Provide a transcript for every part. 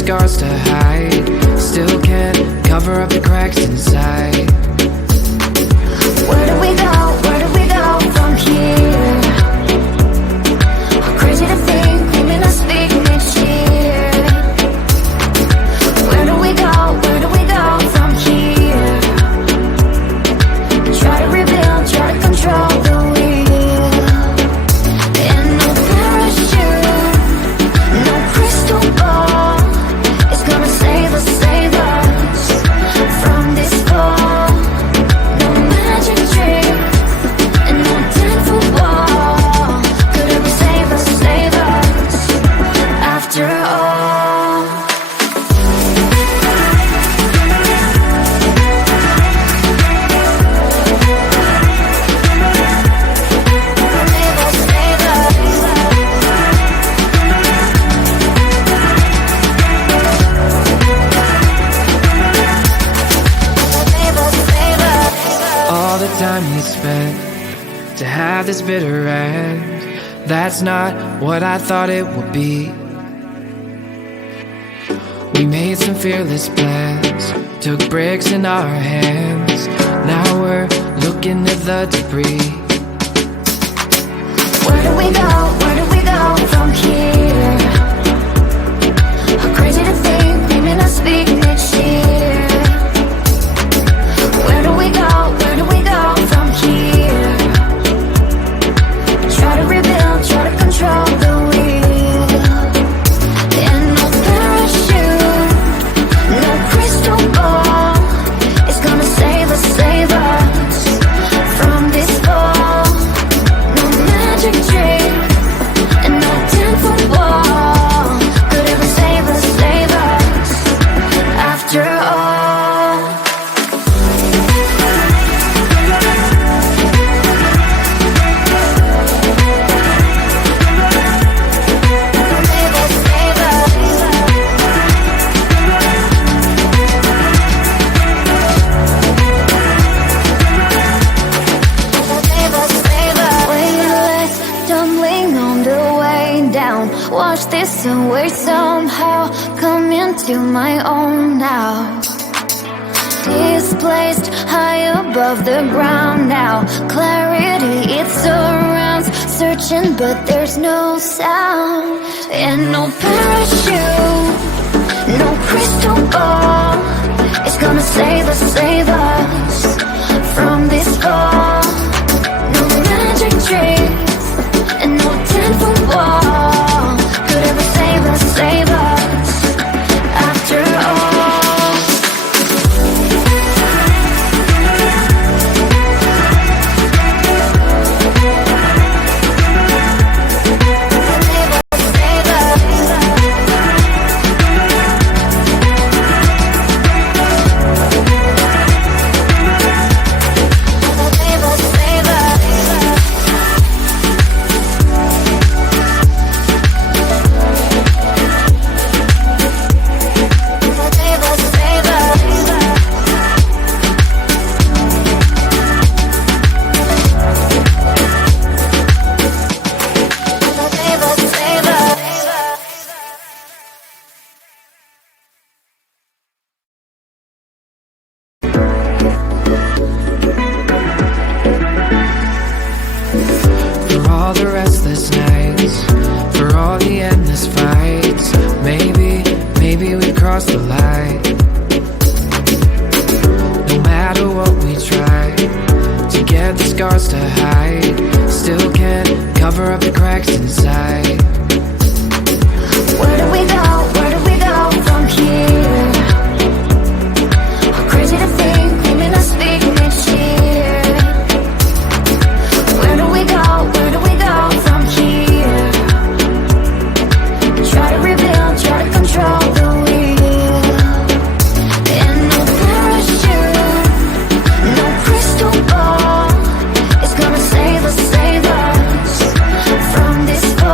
scars to hide. Still can't cover up the cracks inside. Where do we go? Where do we go from here? How crazy to think we may not speak next year. Where do we go? Where do we go from here? Try to rebuild, try to control the wheel. And no parachute, no crystal ball is gonna save us from this fall. No magic trick and no 10-foot wall could ever save us after all. All the time we spent to have this bitter end, that's not what I thought it would be. We made some fearless plans, took bricks in our hands. Now we're looking at the debris. Where do we go? Where do we go from here? How crazy to think we may not speak next year. Where do we go? Where do we go from here? Try to rebuild, try to control the wheel. And no parachute, no crystal ball is gonna save us from this fall. No magic trick and no 10-foot wall could ever save us after all. Watch this away somehow, come into my own now. Displaced high above the ground now. Clarity, it surrounds, searching but there's no sound. And no parachute, no crystal ball is gonna save us from this fall. No magic tricks and no 10-foot wall could ever save us after all. Scars to hide, still can't cover up the cracks inside. Where do we go? Where do we go from here? How crazy to think we may not speak next year. Where do we go? Where do we go from here? Try to rebuild, try to control the wheel. And no parachute, no crystal ball is gonna save us from this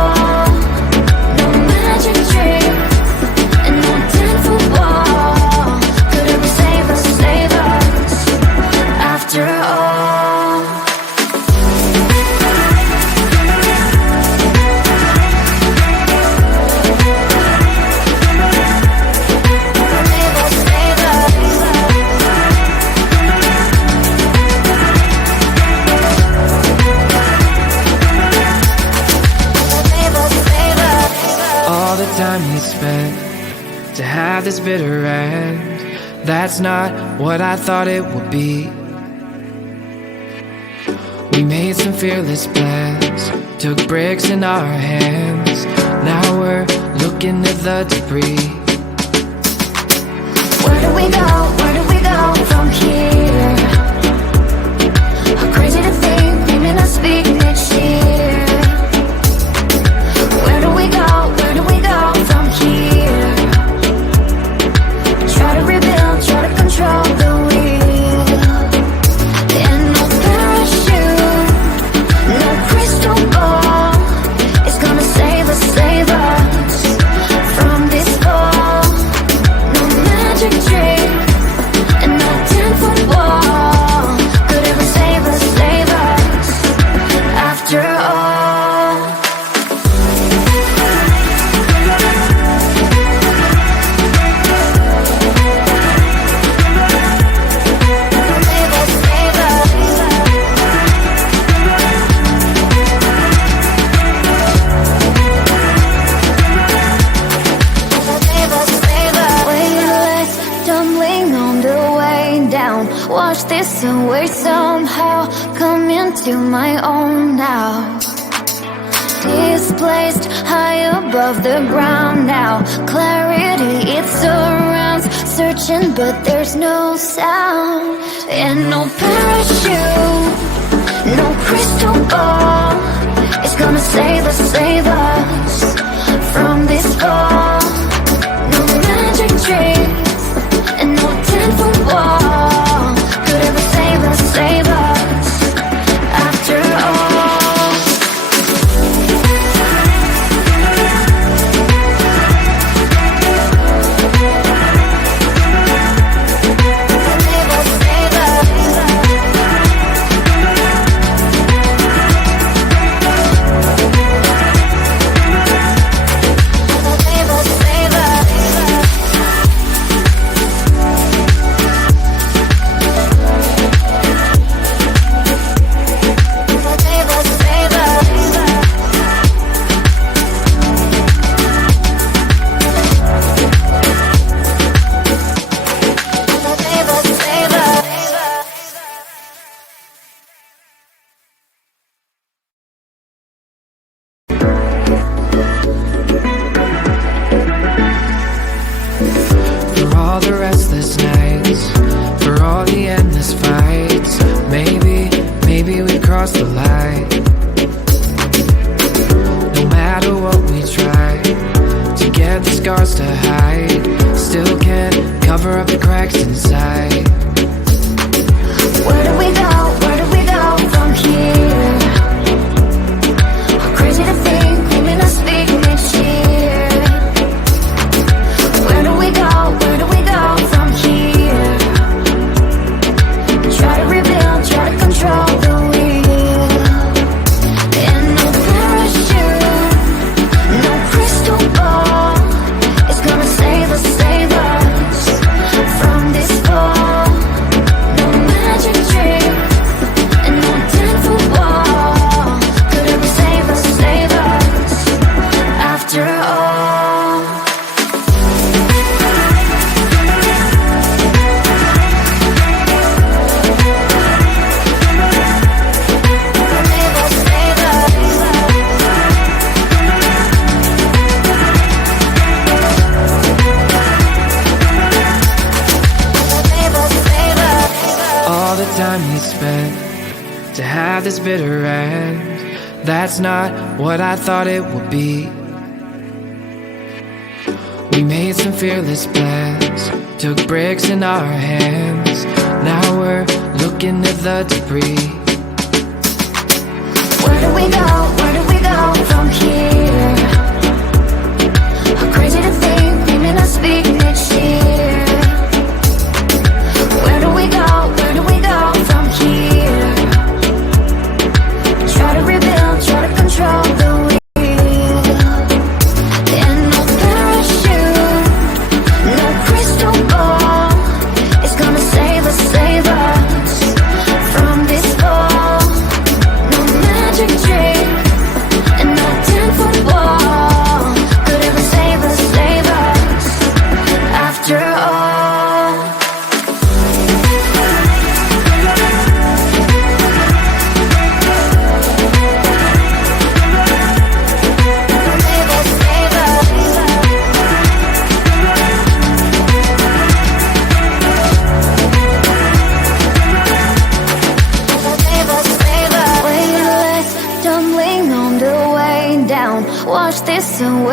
time we spent to have this bitter end, that's not what I thought it would be. We made some fearless plans, took bricks in our hands. Now we're looking at the debris. Where do we go? Where do we go from here? How crazy to think we may not speak next year. Where do we go? Where do we go from here? Try to rebuild, try to control the wheel. And no parachute, no crystal ball is gonna save us from this fall. No magic trick and no 10-foot wall could ever save us after all. Wash this away somehow. Come into my own now. Displaced high above the ground now. Clarity, it surrounds. Searching, but there's no sound. And no parachute, no crystal ball is gonna save us from this fall. No magic tricks and no 10-foot wall could ever save us after all. The light. No matter what we try to get the scars to hide, still can't cover up the cracks inside. Where do we go? Where do we go from here? How crazy to think we may not speak next year. Where do we go? Where do we go from here? Try to rebuild, try to control the wheel. Time we spent to have this bitter end, that's not what I thought it would be. We made some fearless plans, took bricks in our hands. Now we're looking at the debris. Where do we go? Where do we go from here? How crazy to think we may not speak next year. Where do we go? Where do we go from here? Try to rebuild, try to control the wheel. And no parachute, no crystal ball is gonna save us from this fall. No magic trick and no 10-foot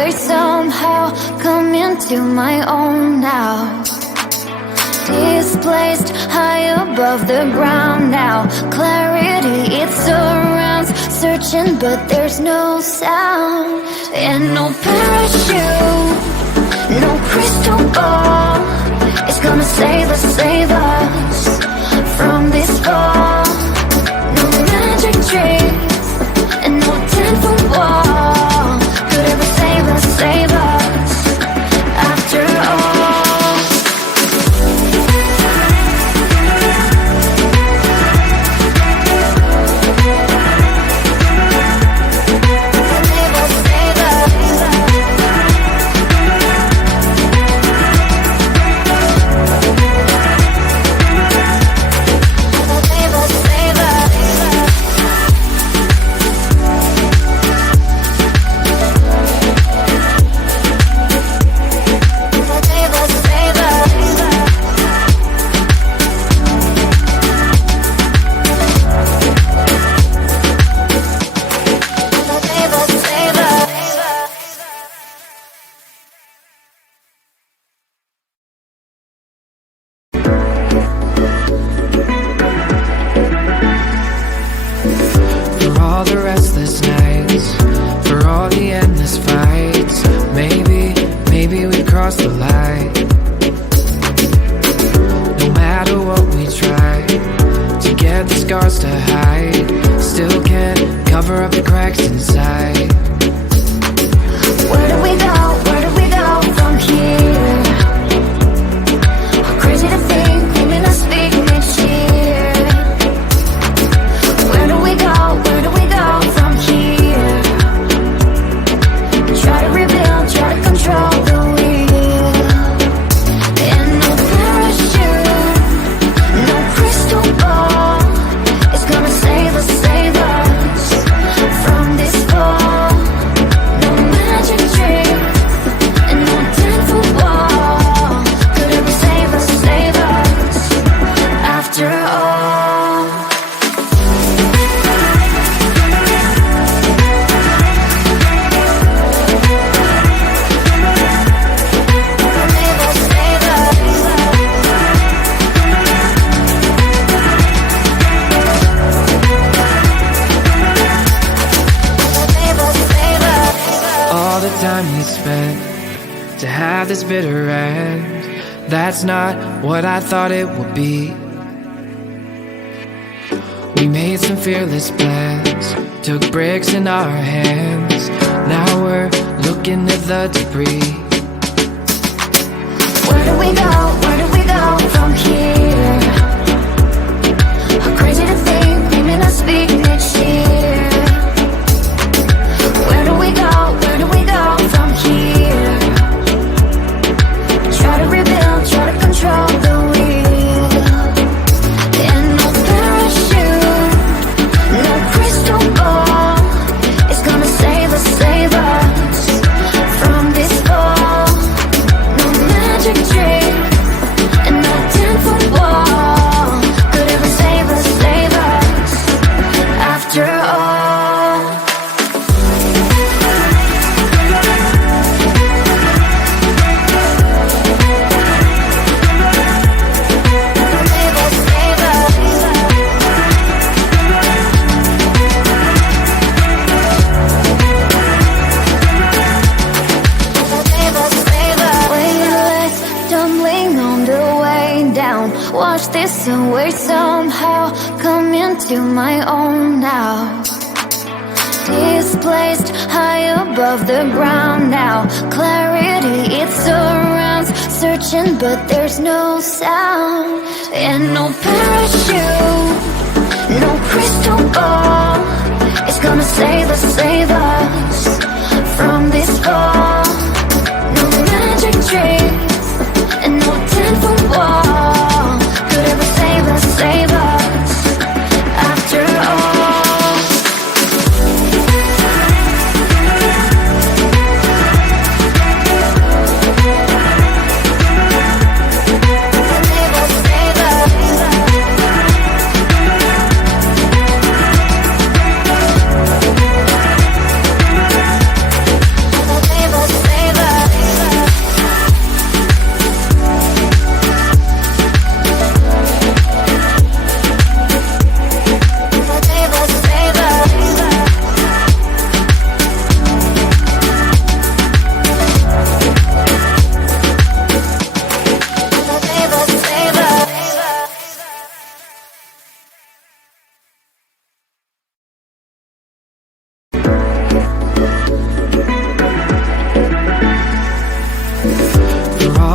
away somehow, come into my own now. Displaced high above the ground now. Clarity, it surrounds, searching but there's no sound. And no parachute, no crystal ball is gonna save us from this fall. No magic tricks and no 10-foot wall could ever save us after all. To have this bitter end, that's not what I thought it would be. We made some fearless plans, took bricks in our hands. Now we're looking at the debris. Where do we go from here? How crazy to think we may not speak next year. Where do we go from here? Try to rebuild, try to control the wheel. And no parachute, no crystal ball is gonna save us from this fall. No magic trick and no 10-foot wall could ever save us after all. Wash this away somehow, come into my own now. Displaced high above the ground now. Clarity, it surrounds, searching but there's no sound. And no parachute, no crystal ball is gonna save us from this fall. No magic tricks and no 10-foot wall could ever save us after all.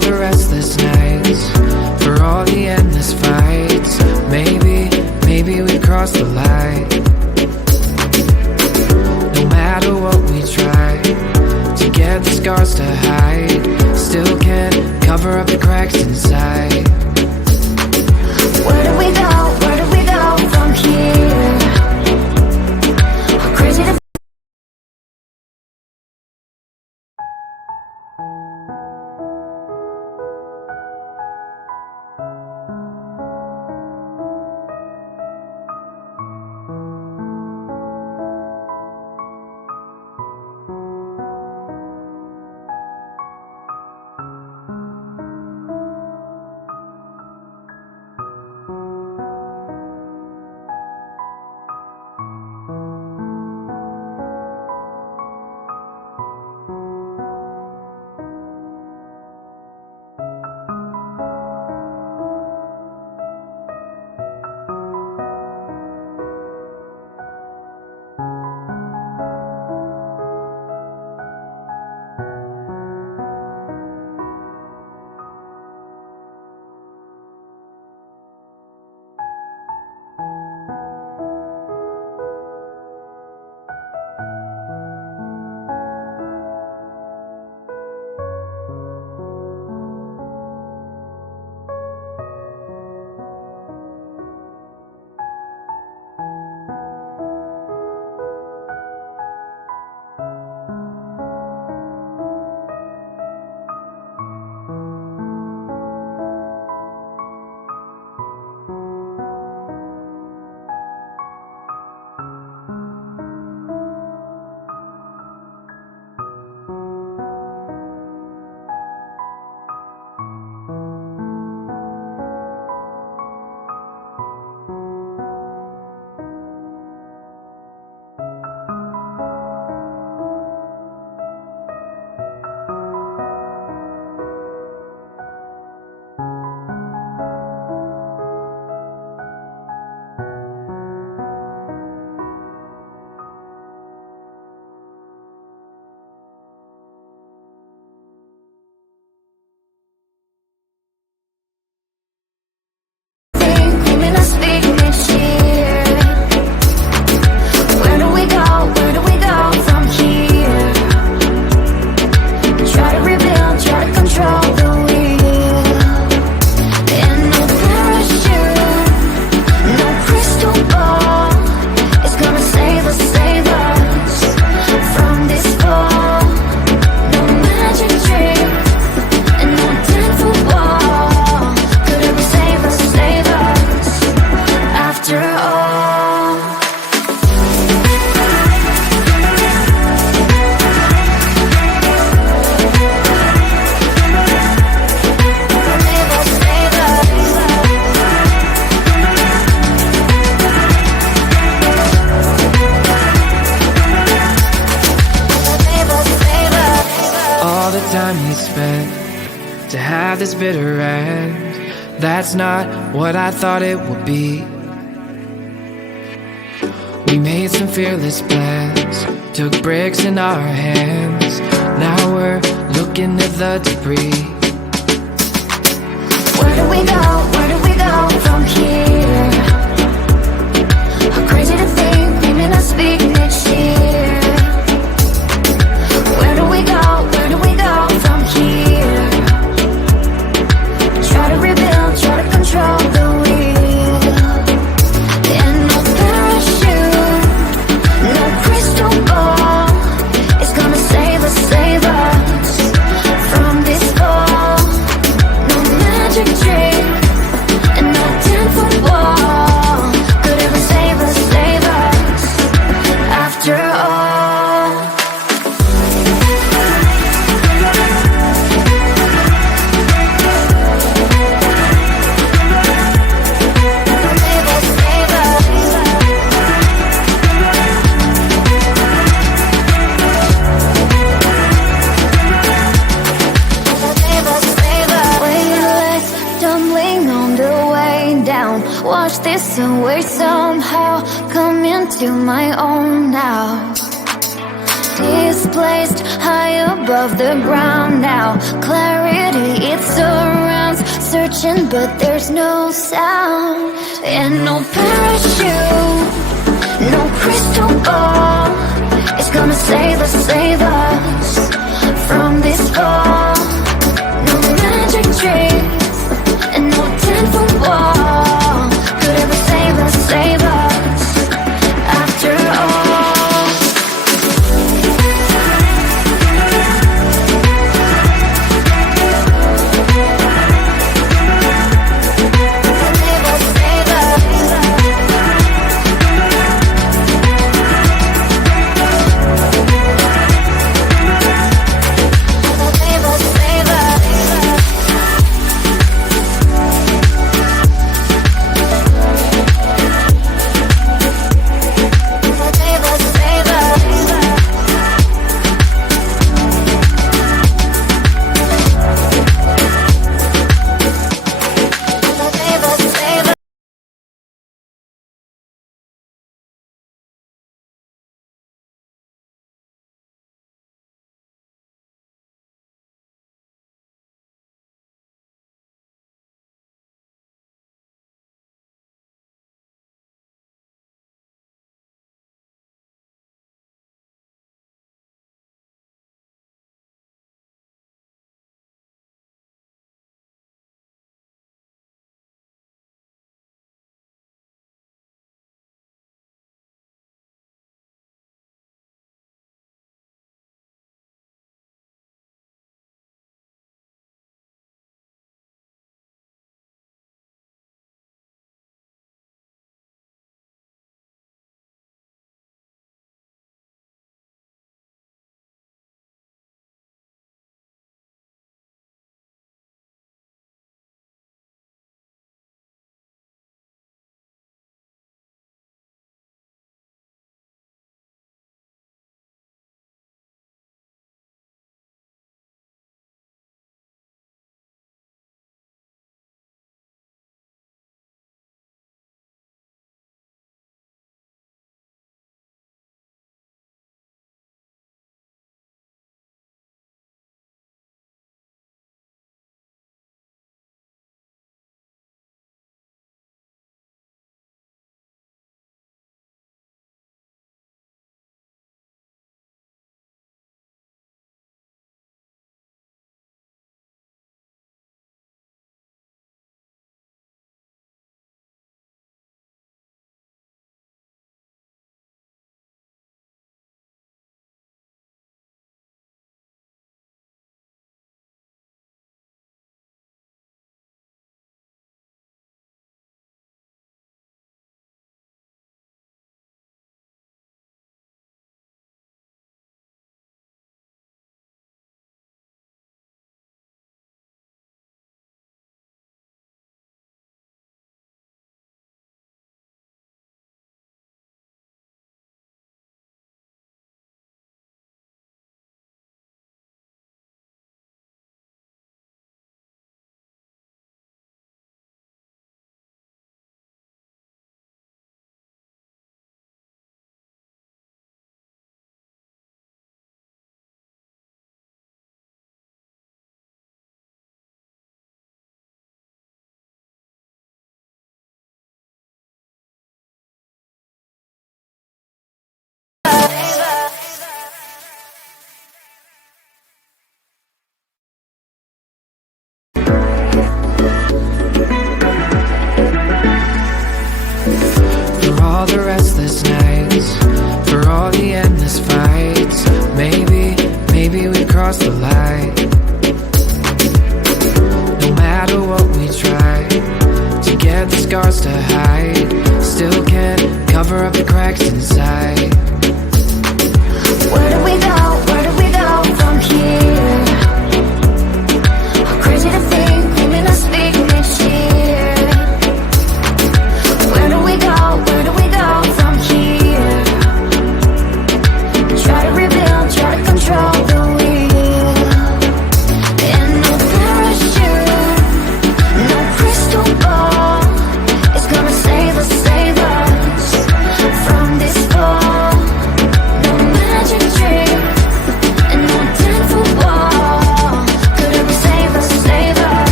the restless nights, for all the endless fights. Maybe we crossed the line. No matter what we try to get the scars to hide, still can't cover up the cracks inside. Where do we go? Where do we go from here? How crazy to time we spent to have this bitter end. That's not what I thought it would be. We made some fearless plans, took bricks in our hands. Now we're looking at the debris. Where do we go? Where do we go from here? How crazy to think we may not speak next year. Where do we go? Where do we go from here? Try to rebuild, try to control the wheel. And no parachute, no crystal ball is gonna save us from this fall. No magic trick and no 10-foot wall could ever save us after all. Watch this away somehow, come into my own now. Displaced high above the ground now. Clarity, it surrounds. Searching, but there's no sound. And no parachute, no crystal ball. It's gonna save us from this fall. No magic tricks, and no 10-foot wall could ever save us after all. all the restless nights, for all the endless fights. Maybe we crossed the line. No matter what we try to get the scars to hide, still can't cover up the cracks inside. Where do we go? Where do we go from here? How crazy to think we may not speak next year. Where do we go? Where do we go from here? Try to rebuild, try to control the wheel. And no parachute, no crystal ball is gonna save us from this fall.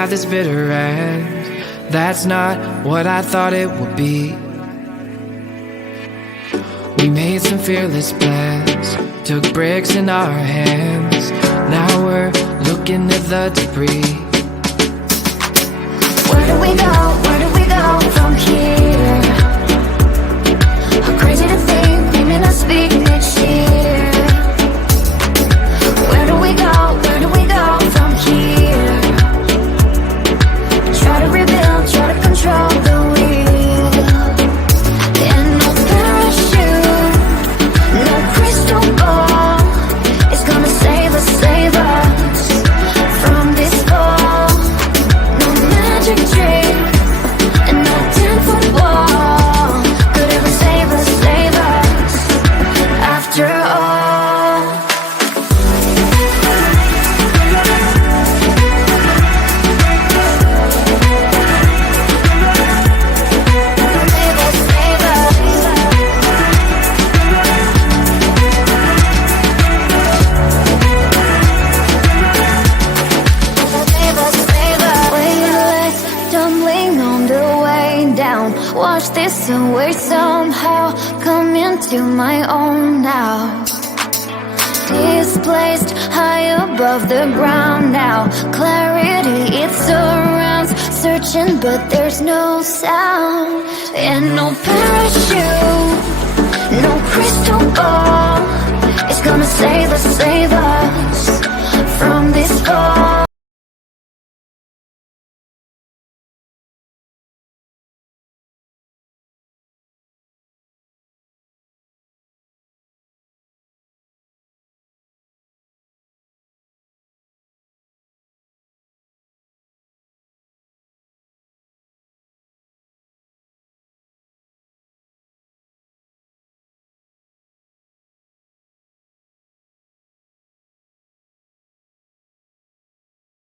have this bitter end. That's not what I thought it would be. We made some fearless plans, took bricks in our hands. Now we're looking at the debris. Where do we go? Where do we go from here? How crazy to think we may not speak next year. Where do we go? Where do we go from here? Try to rebuild, try to control the wheel. And no parachute, no crystal ball is gonna save us from this fall. No magic trick and no 10-foot wall could ever save us after all. Wash this away somehow. Come into my own now. Displaced high above the ground now. Clarity, it surrounds. Searching, but there's no sound. And no parachute, no crystal ball is gonna save us from this fall.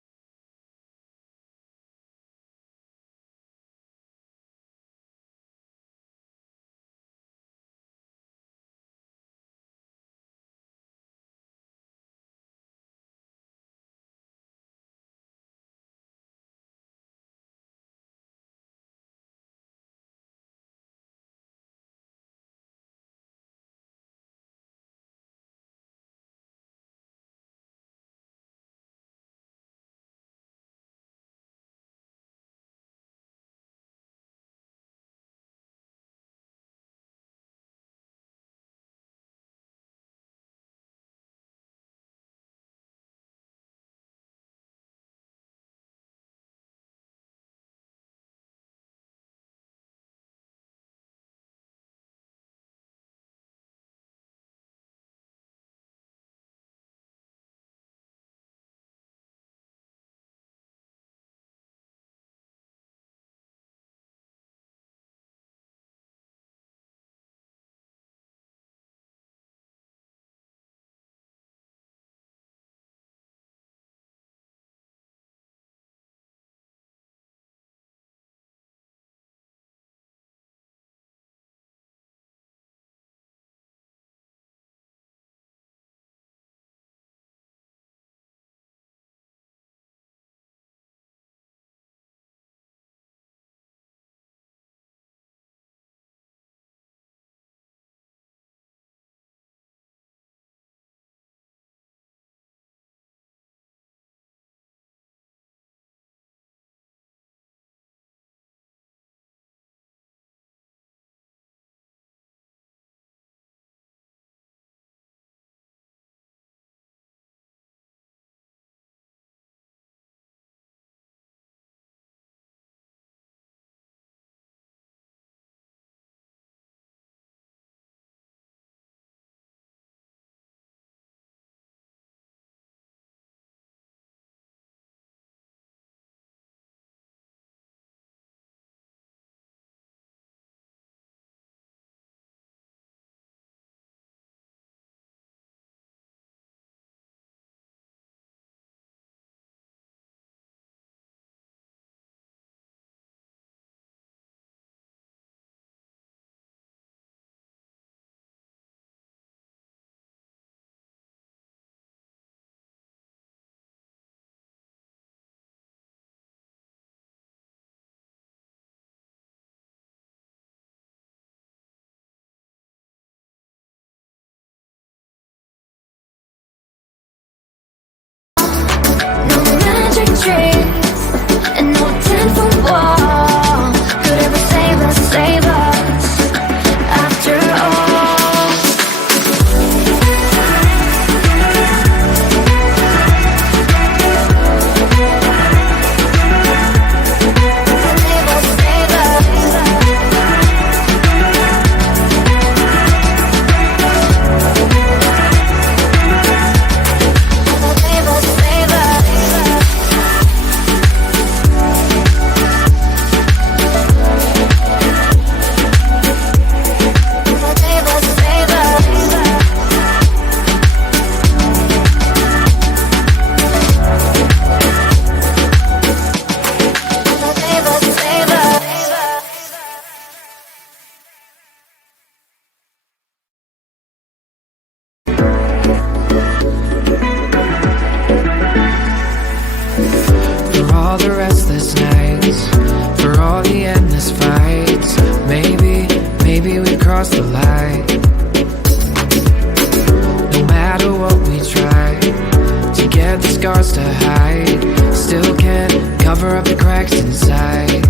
desire.